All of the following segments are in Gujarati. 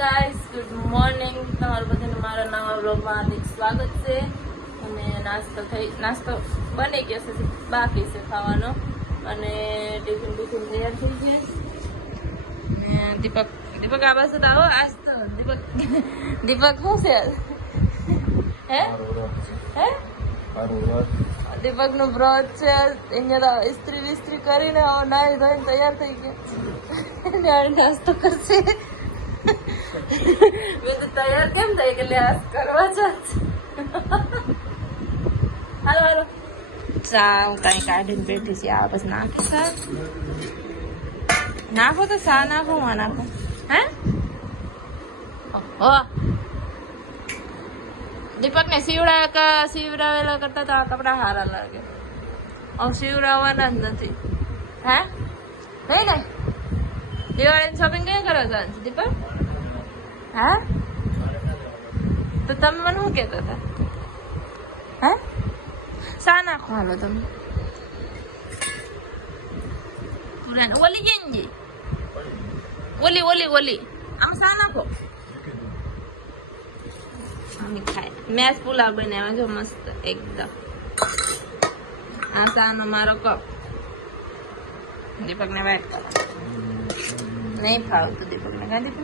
Guys, good morning. તમારું બધાને મારા નવા વ્લોગમાં હાર્દિક સ્વાગત છે. અને નાસ્તો બની ગયો છે, બાકી છે ખાવાનો. અને ટિફિન તૈયાર થઈ ગયું. અને દીપક આ બાજુ આવો. આજ તો દીપક શું છે? હે દીપક નું વ્રત છે. અહીંયા ઇસ્ત્રી વિસ્ત્રી કરીને નાઈ ધોઈને તૈયાર થઈ ગયા. નાસ્તો કરશે. મેં તો તૈયાર કેમ થઈ કે લે કરવા જાત. હાલો હાલો ચા કઈ કાઢીને બેઠી છે. આ બસ નાખી સા નાખો તો સા નાખો માં નાખો. હે દીપક ને સીવડાવેલા કરતા તો આ કપડા સારા લાગે. સીવડાવવાના જ નથી. હે નહીં ને દિવાળી શોપિંગ કઈ કરો છો દીપક? હા તો તમે મને શું કહેતા હતા? હે શા નાખો હાલો તમે પુરાણ ઓલી ગેંજી ઓલી આમ શા નાખો. ખાય મેચ પુલાવ બનાવ્યા જો મસ્ત એકદમ. આ શાનો મારો કપ. દીપક ને વાઇટ કરો. નહીં ફાવતું દીપક ને. કા દીપક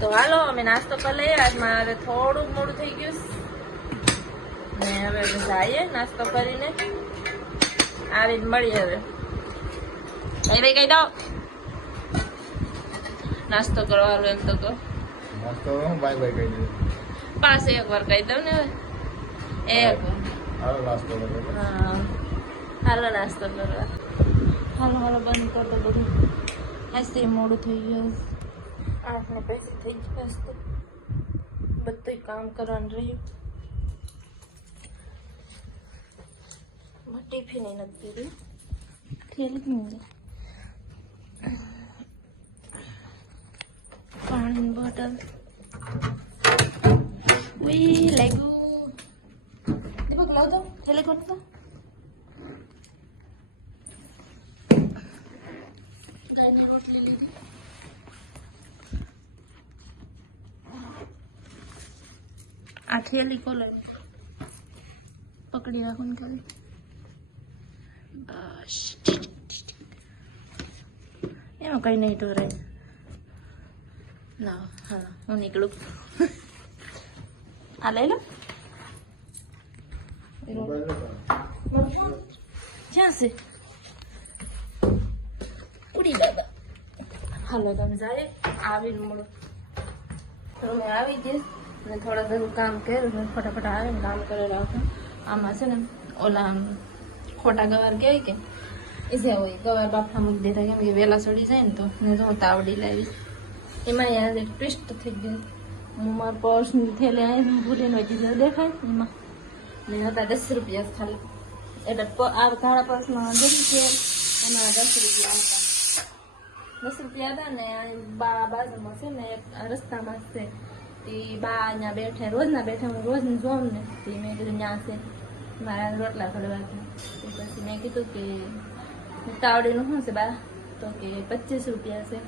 તો હાલો અમે નાસ્તો કરી લઈએ. આજ મારે થોડું મોડું થઈ ગયું ને હવે જઈએ નાસ્તો કરીને આવીને મળીએ. હવે ભાઈ કઈ દો નાસ્તો કરવાનો. એમ તો કહો નાસ્તો બાય બાય કહી દે. પાસે એક વાર કહી દઉં ને. હવે એક હાલો નાસ્તો કરો. હા હાલો નાસ્તો કરવા. હાલો બંધ કર દો બધું. આજ મોડું થઈ ગયું. 8 ને પછી થઈ ગયું. બધું કામ કરવાનું રહ્યું. ટિફિન નથી દીધું. થેલી જ નહીં. પાણીની બોટલ લાગ્યું. દીપક લાવ દો થેલી કોટ દો. આ થેલી ખોલે પકડી રાખો ને ખાલી. બસ એમાં કઈ નહીં ઢોરાય. ના હા હું નીકળું. આ લઈ લો. ક્યાં છે? ઉડી દાદા. હાલો તમે જાય આવીને મળો. અમે આવી ગયા અને થોડા બધું કામ કર્યું. ફટાફટ આવીને કામ કરી રાખો. આમાં છે ને ઓલા ખોટા ગવાર કહેવાય કે એ હોય ગવાર બાફા મૂકી દેતા. કેમ કે વહેલા સડી જાય ને તો હું તાવડી લાવીશ. એમાં યાર એક ટ્વિસ્ટ થઈ ગયું. હું મારા પર્સની થેલી આવી ભૂલીને હજી દેખાય એમાં ને હતા 10 રૂપિયા ખાલી. એટલે આ કાળા પર્સમાં જરી એમાં 10 રૂપિયા હતા. 10 રૂપિયા હતા ને બા બાજુમાં છે ને એક રસ્તામાં છે. તે બા અહીંયા બેઠા રોજના બેઠા. હું રોજ જોઉં ને તે મેં કીધું ત્યાં છે મારા રોટલા ખડવાથી. પછી મેં કીધું કે તાવડીનું શું છે બા? તો કે 25 રૂપિયા છે.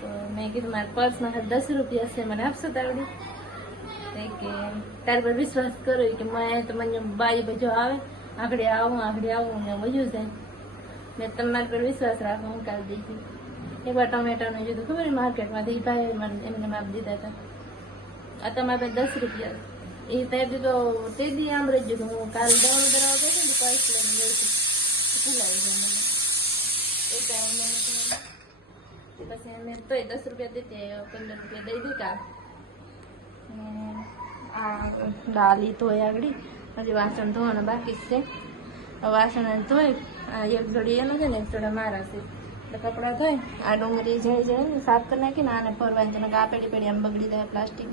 તો મેં કીધું મારા પર્સમાં ખાલી 10 રૂપિયા છે, મને આપશો તાવડી? કે તાર પર વિશ્વાસ કરો કે મેં તો મને બાઈ બધો આવે આગળ આવું ને વધ્યું જાય. મેં તમારા પર વિશ્વાસ રાખો હું કાલ દીધી. એકવાર ટમેટાનું જોયું ખબર માર્કેટમાંથી ભાઈ મને એમને માપ દીધા હતા. આ તમારા પાસે 10 રૂપિયા. એ ત્યાંથી તો તે દી આમ રહી ગયું. હું કાલ દવાનું બનાવવા બેઠી ને પર્સ લઈને ગઈ હતી. ભૂલાઈ ગયા મને એ ટાઈમ. પછી અમે તોય 10 રૂપિયા દીધી. 15 રૂપિયા દઈ દીધા. આ ડાલી ધોઈ આગળ. હજી વાસણ ધોવાના બાકી છે. વાસણ ધોઈ એક જોડી એનું છે ને એક જોડા મારા છે. એટલે કપડાં ધોઈ આ ડુંગળી જાય ને સાફ કરી નાખીને આને ફરવાની છે. આ પેડી આમ બગડી જાય પ્લાસ્ટિક.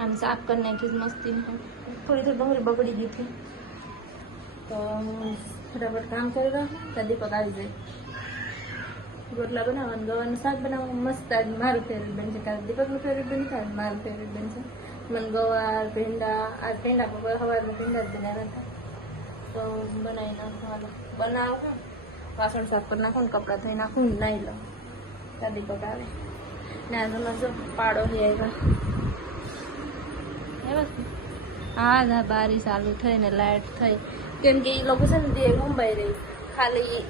આને સાફ કરી નાખી મસ્તી. થોડી ડુંગળી બગડી ગઈ હતી તો ફટાફટ કામ કરી રાખું. દીપક આવી જાય. રોટલા બનાવવાનું, ગવાનું શાક બનાવવાનું મસ્ત. આજ મારું ફેવરેટ બનશે. કારણ દીપકનું ફેવરેટ બનશે, આજ મારું ફેવરેટ બનશે. મને ગવાર ભીંડા આજ ભીંડા સવારમાં ભીંડા જ બનાવ્યા હતા તો બનાવી નાખવાનું બનાવો. વાસણ સાફ કરી નાખું ને કપડાં ધોઈ નાખું ને નાહી લઉં ત્યાં દીપક આવે ને આ તમારે જો પાડો લઈ આવ્યા હા બારી ચાલુ થઈ ને લાઇટ થઈ કેમ કે એ લોકો છે ને તે મુંબઈ રહી ખાલી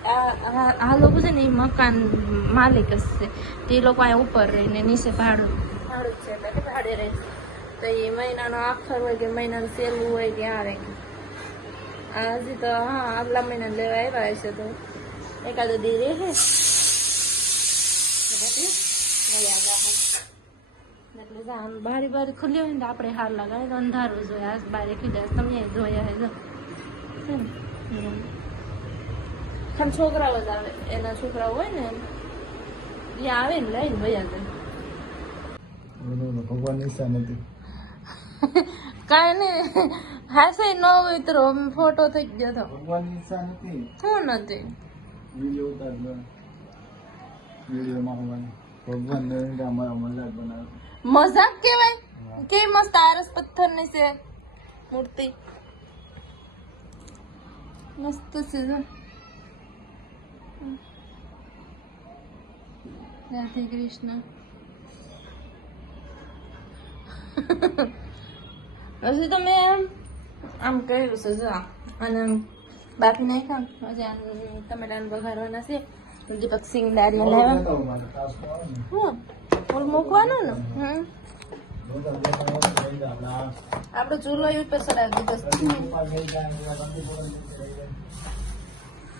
આ લોકો છે ને એ મકાન માલિક જ છે તે લોકો અહીંયા ઉપર રહી ને નીચે ભાડું જ છે એટલે ભાડે રહે તો એ મહિનાનો આખર હોય કે મહિનાનું સહેલું હોય ત્યાં આવે હજી તો હા આગલા મહિના લેવા આવ્યા હશે તો એકાદ દી રહે છે એટલે આમ બારી બારી ખુલ્લી હોય ને આપણે હાર લગાવે તો અંધારું જોઈએ આ બારી ખુલ્લી તમે જોયા હે ખાલી છોકરાઓ જ આવે એના છોકરાઓ હોય ને એ આવે ને લઈને ભૈયા જાય ભગવાન નિશા નથી કાંઈ નહીં હાસે ન હોય તો ફોટો થઈ ગયો હતો ભગવાન નિશા નથી શું નથી વિડીયો ઉતારલો વિડીયોમાં ભગવાન ને અમારા મજાક બનાવે મજાક કેવાય કે મસ્ત આરસ પથ્થર ની છે મૂર્તિ મસ્ત છે જો રાધે કૃષ્ણ હજી તો મેં આમ કર્યું છે જો અને બાકી નહીં ખામ હજી આમ ટમેટાને વઘારવાના છે દીપક સિંગ દારિયા લેવા ઓલ મૂકવાનું ને આપણે ચૂલો ઉપર ચડાવી દીધો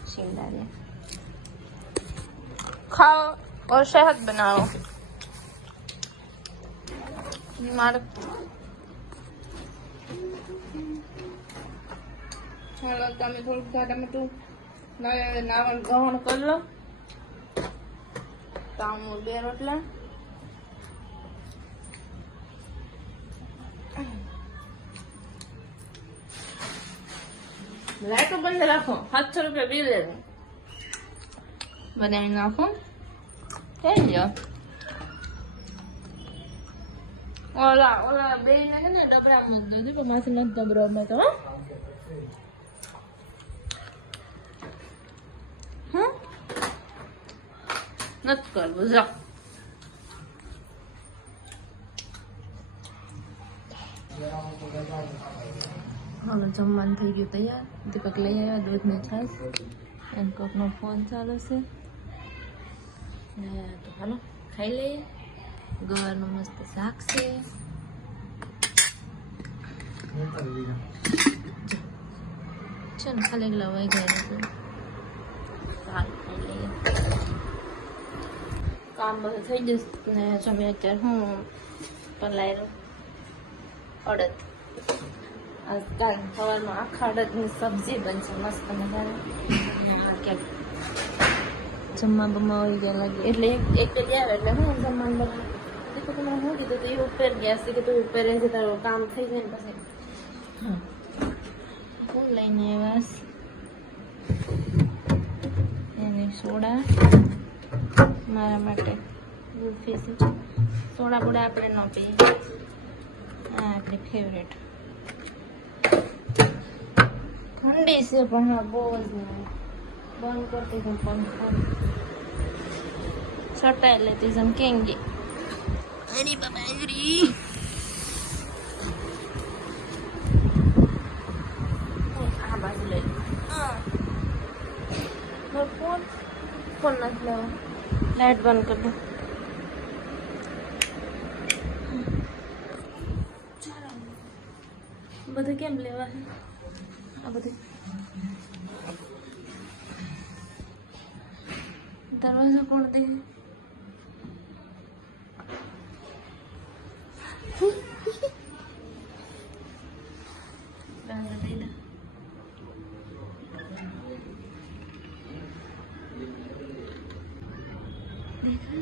સિંગ દારિયા ખાઓ और शहद बनाओ मार चलो તમે થોડુંક ટમેટું નાવણ ગવણ કરી લો તાવનું 2 રોટલા લાઈટો બંધ રાખો 700 રૂપિયા બિલ લેજો બનાવી નાખો થઈ ગયો ઓલા બે ને ડબરામાં જ દો માસી નથી ડબરામાં તો નથી કરવું જા હવે જમવાનું થઈ ગયું તૈયાર દીપક લઈ આવ્યા દૂધની છાશ એમ કોકનો ફોન ચાલુ છે તો હાલો ખાઈ લઈએ ગવારનું મસ્ત શાક છે છે ને ખાલી એકલા વાઈ ગયા છે સારું ખાઈ લઈએ કામ બધું થઈ જશે ને જમે અત્યારે હું પલાયરું અડદ કાલ સવારમાં આખા અડદની સબ્જી બનશે મસ્ત મજાની ક્યાંક જમવા બમવા હોય ગયા લાગે એટલે એક જ આવે એટલે હું જમવાનું બનાવું તો તમે શું કીધું તો એ ઉપર ગયા છે કે તું ઉપર રહેશે તારું કામ થઈ જાય ને પછી હા હું લઈને આવ્યા એની સોડા મારા માટે ગુલ્ફી છે સોડા બોડા આપણે ન પીએ આ આપણી ફેવરેટ ઠંડી છે પણ હા બહુ જ બંધ કરતી હું પંખો સટાઈ લેતી જમ કેંગી અરે બાબા અરી આ બાજુ લઈ ફોન નથી લેવો લાઈટ બંધ કરી દો બધું કેમ લેવા છે આ બધું દરવાજો કોણ દે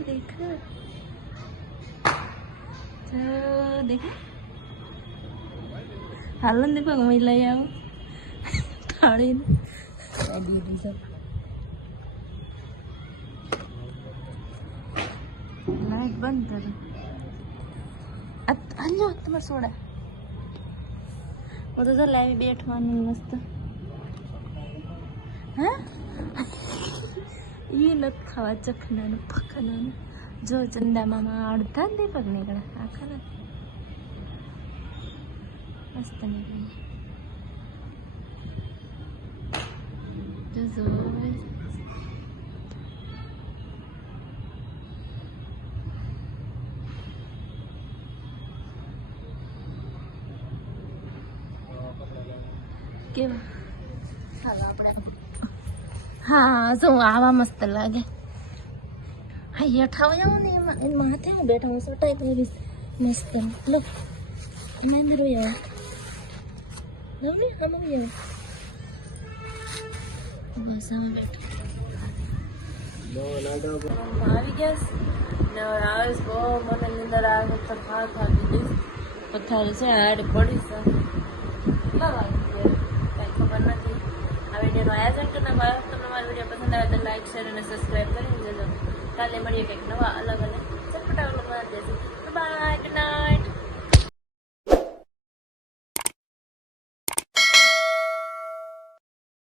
देखा तो देखा हालन देखो मैं लई आऊं थाली दीदी सब लाइट बंद कर अल्लो तुम्हारे सोडा वो तो लाइव बैठवानी मस्त हाँ એ નથી ખાવા ચખના ને પખના ને જો ચંદા મામા અડધા જ દીપક નીકળે આખા નથી મસ્ત નીકળે જો કેવા ચાલો આપણે હા જો આવા મસ્ત લાગે હા હેઠા આવું ને એમાં માથે હું બેઠા હું સટાઈ પહેરીશ મસ્ત લો એમાં અંદર હોય લો ને આમાં હોય બસ આમાં બેઠા આવી ગયા ને આવેશ બહુ મને અંદર આવે તો થાકી ગઈશ પથારી છે હાડ પડી છે કેટલા વાગે કઈ ખબર નથી આ વિડીયોનો આયોજન કરનાર બાળક તમને મારો વિડીયો પસંદ આવે તો લાઈક શેર અને સબસ્ક્રાઈબ કરી દેજો કાલે મળીએ કંઈક નવા અલગ અલગ ચટપટા વ્લોગમાં બાય ગુડ નાઇટ